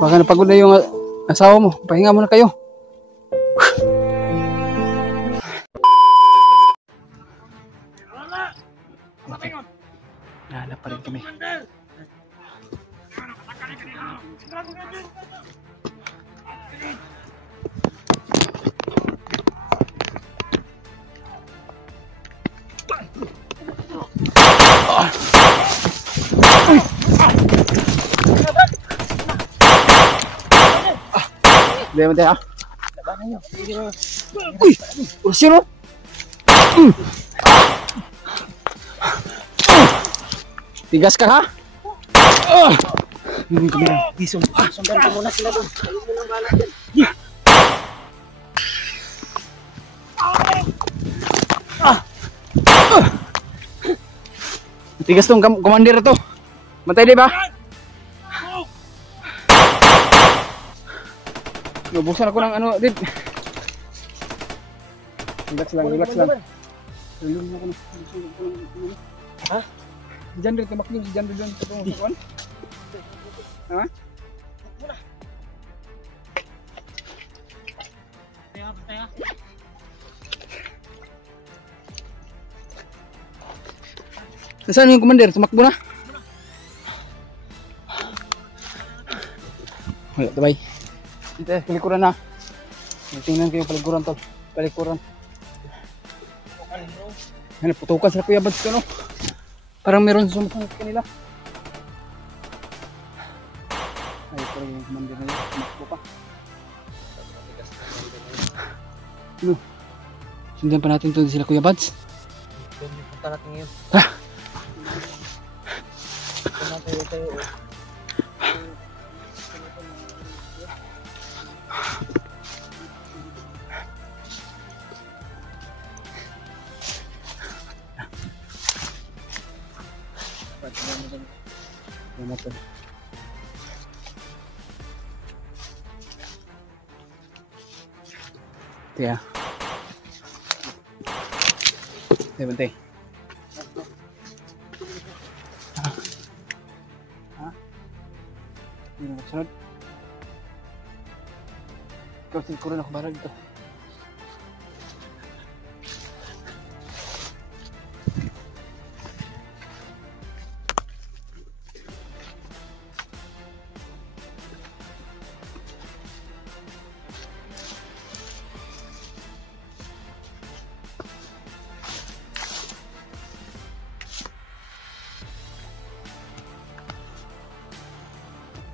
Baka napagod na yung asawa mo. Pahinga muna kayo. Okay. Nahanap pa rin kami. Dito tayo. Labanan nyo. Uy! Sino? Tigas ka ha? Hindi kami lang. Sundan ko muna sila doon. Ayun mo lang bahala dyan. Tigas tong commander to. Matay di ba? Nabusan ako ng ano, Dib. Relax lang, relax lang. Tulong ako na. Ha? Diyan rin, tumakling si Diyan rin doon. Tumakling. Ha? Taya. Nasaan yung commander? Tumakbo na? Wala, tabay. Dito, palikuran na. Tingnan ko yung palikuran to. Palikuran. Ano, putukan sila Kuya Bads ko, no? Parang meron sumasangit kanila. Ay, parang yung commander na yun. Tumakbo pa. Ano? Sundan pa natin to sila Kuya Bads. Punta natin ngayon. Ha? Tayo. Motor. Tiya. Bantay. Ha? Hindi na magsunod. Ikaw, siguro na ako barag ito.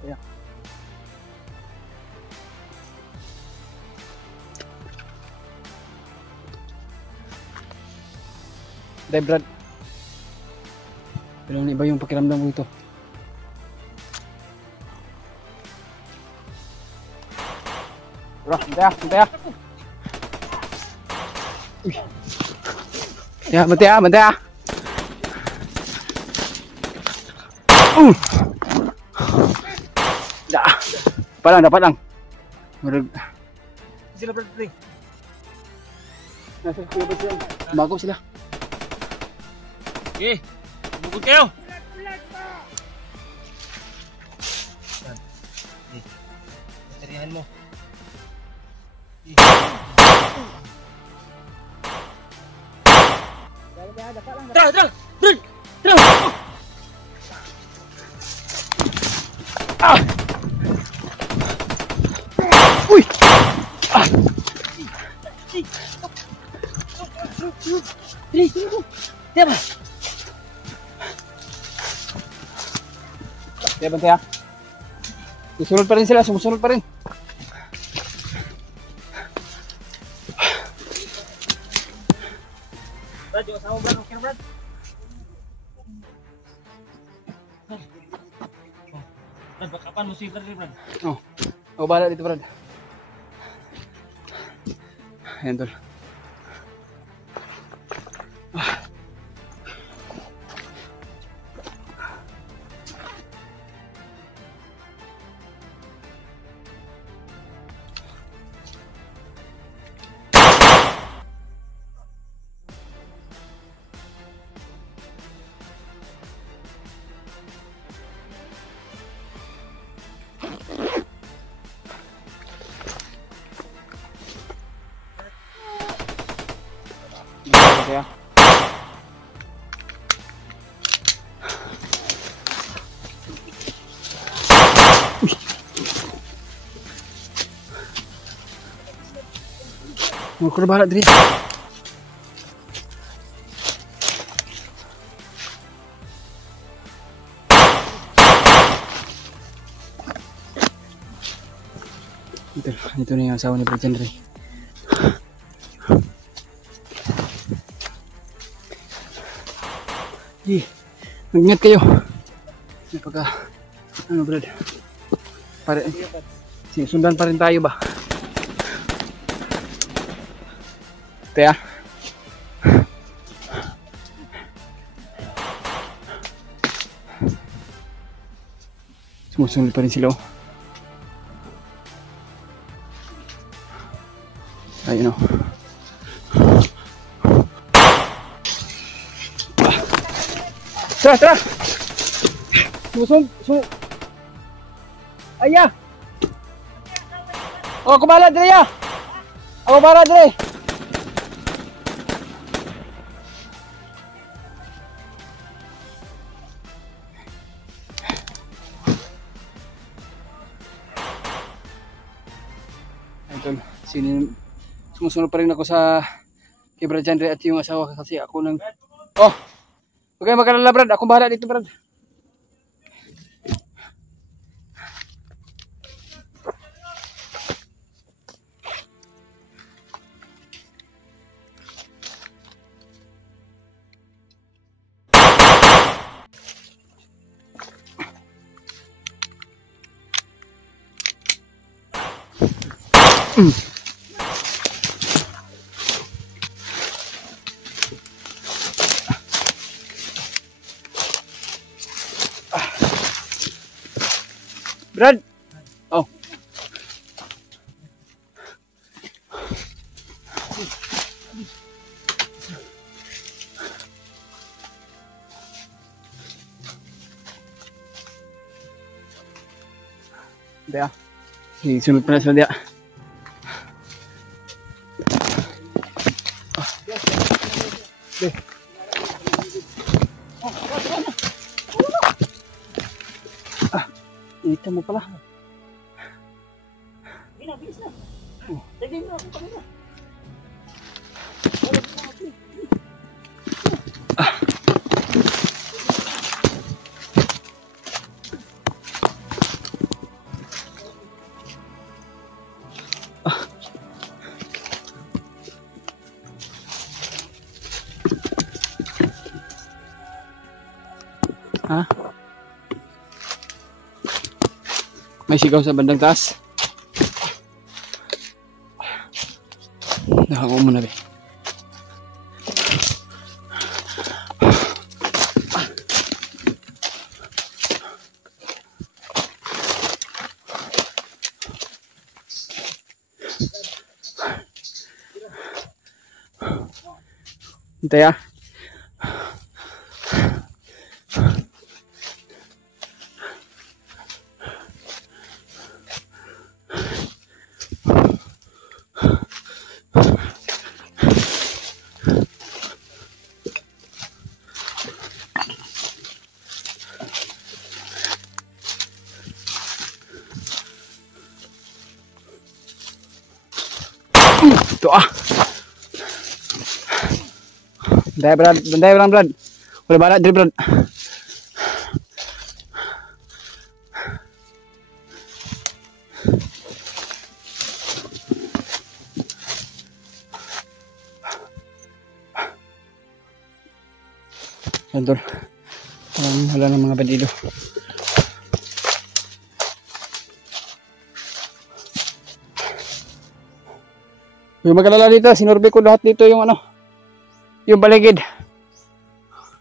Yeah. Day Brad. Pero iba yung pakiramdam ko ito. Bro, hintay. Uy. Ya, bantay ah. Dapat lang. Murag. Sila Brad. Nasa kuya ba sila? Bago sila. Okay, bukod kayo. Tarihan mo. Tara. Ah! Uy! Ah! Diba? Kaya bantay ha. Susunod pa rin sila, sumusunod pa rin. Brad, yung asawa Brad, okay Brad? Brad, bakapan mo si Brad. Oh, bahala dito Brad. Ayan tol. Kaya. Mau ke barat diri. Itu nih yang asawa ni Brad Chandra. Ingat kayo. Napaka ano Brad? Sundan pa rin tayo ba? Ito ya. Sumusunod pa rin sila oh. Ayun oh. Tara, tara! Ayah! Oh, ako bahala dire ya! Ako bahala dire! Ayun, sumusunod pa rin ako sa kay Brad Chandra at yung asawa kasi ako nang... Oh! Huwag kayo magkalala Brad, ako bahala dito Brad. Brad. Oh. Dia. Sunod pa na sila dia. Ito mo pala. Bilis na. Lagay mo ako kanina. Ha? May sigaw sa bandang taas. Nakako muna be. Hintay ah. Ito ah. Banday Brad. Wala bala diri Brad. Sandor. Wala ng mga bandido. Yung magkalala dito, sinurvey ko lahat dito yung ano, yung paligid.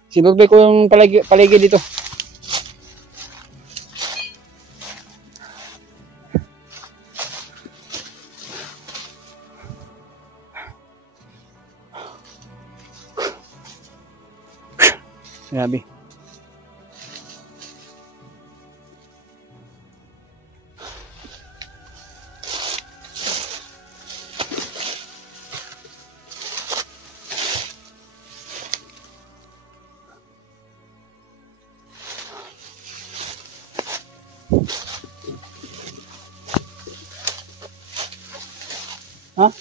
Sinurvey ko yung paligid dito. Grabe. Ha?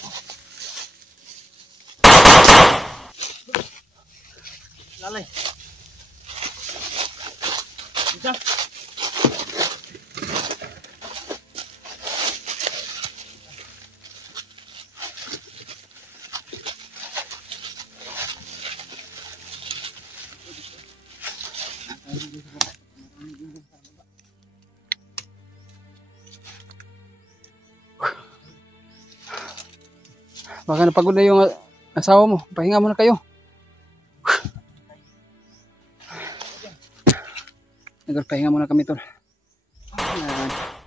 Lalay. Isa. Baka napagod na yung asawa mo. Pahinga muna kayo. Nagpahinga muna kami tol.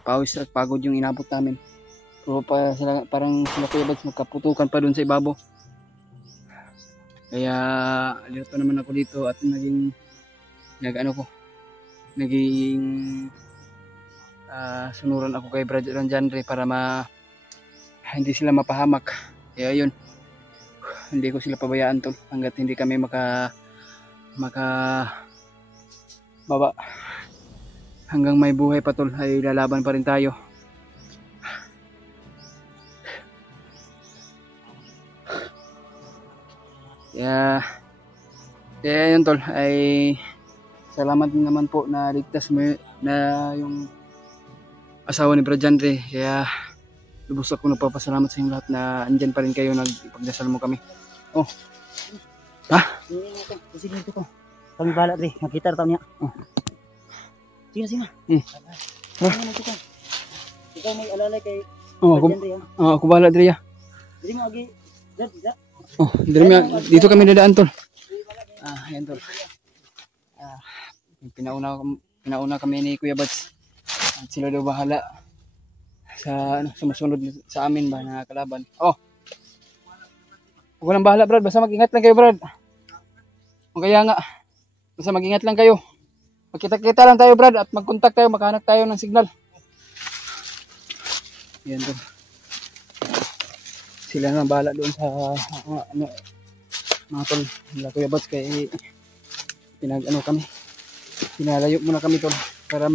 Pawis at pagod yung inabot namin. Pero parang sila Kuya Bads magkaputukan pa doon sa ibabaw. Kaya alito naman ako dito at naging sunuran ako kay Brother Ranjandre para hindi sila mapahamak. Kaya yun, hindi ko sila pabayaan tol hanggat hindi kami maka baba. Hanggang may buhay pa tol ay lalaban pa rin tayo. Kaya yun tol, ay salamat din naman po na ligtas mo na yung asawa ni Brad Jandre. Kaya lubos ako nagpapasalamat sa inyo lahat na andyan pa rin kayo, nagpagdasal mo kami. Oh. Ha? Sige ito ko. Kami bahala dre, nakita ra taw niya. Oh. Sige. Ikaw may alalay kay ako bahala dre ya. Dili mo agi. Dad. Oh, dito kami dadaan tol. Ayan tol. Pinauna kami ni Kuya Bads. At sila daw bahala sa sumusunod sa amin ba na kalaban. Oh. Huwag nang bahala Brad, basta mag-ingat lang kayo Brad. Kaya nga, basta mag-ingat lang kayo. Magkita-kita lang tayo Brad at mag-contact tayo, makahanap tayo ng signal. Ayan tol. Sila na bahala doon sa mga tol, nila Kuya Bads, kaya pinalayo muna kami tol para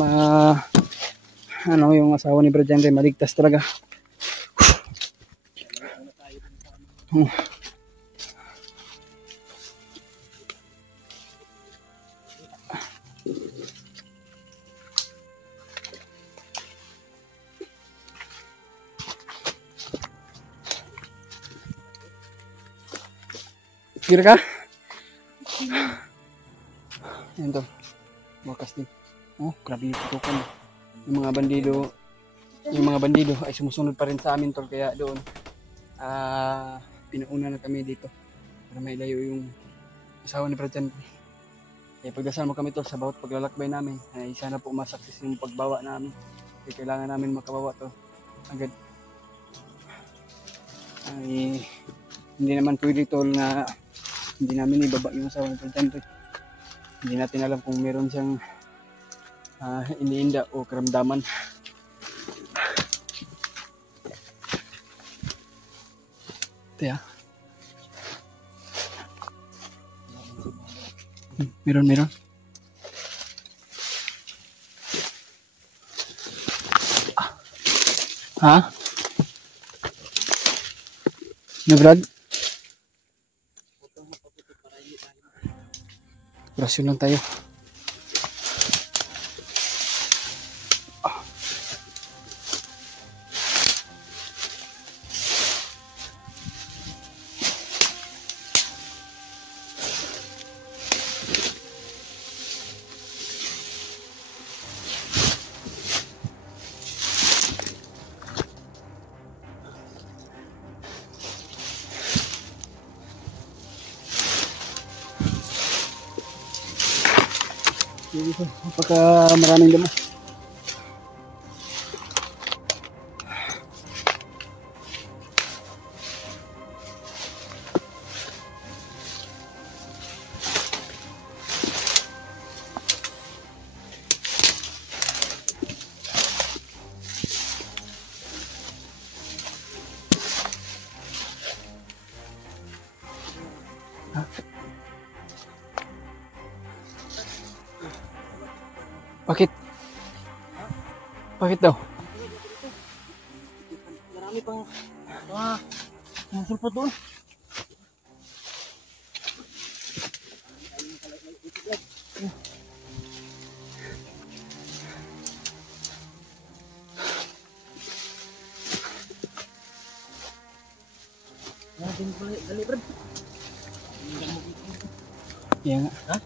yung asawa ni Brad Jandre maligtas talaga. Kira ka? Ayan tol, wakas din. Oh, grabe yung putukan. Yung mga bandido ay sumusunod pa rin sa amin tol, kaya doon pinauna na kami dito para mailayo yung asawa ni Brad Jandre. Kaya pagdasal mo kami tol sa bawat paglalakbay namin ay sana po masakses yung pagbawa namin. Kaya kailangan namin makabawa to agad. Ay hindi naman pwede tol na hindi namin ibaba yung asawa ni Brad Jandre. Hindi natin alam kung meron siyang iniinda o karamdaman. Ito ya. Meron. Ha? Na Brad? Orasyon lang tayo. Dito, napaka maraming damo. Bakit? Bakit daw? Marami pang Ah, sumusulpot doon. Dali, Brad. Iya nga. Ha?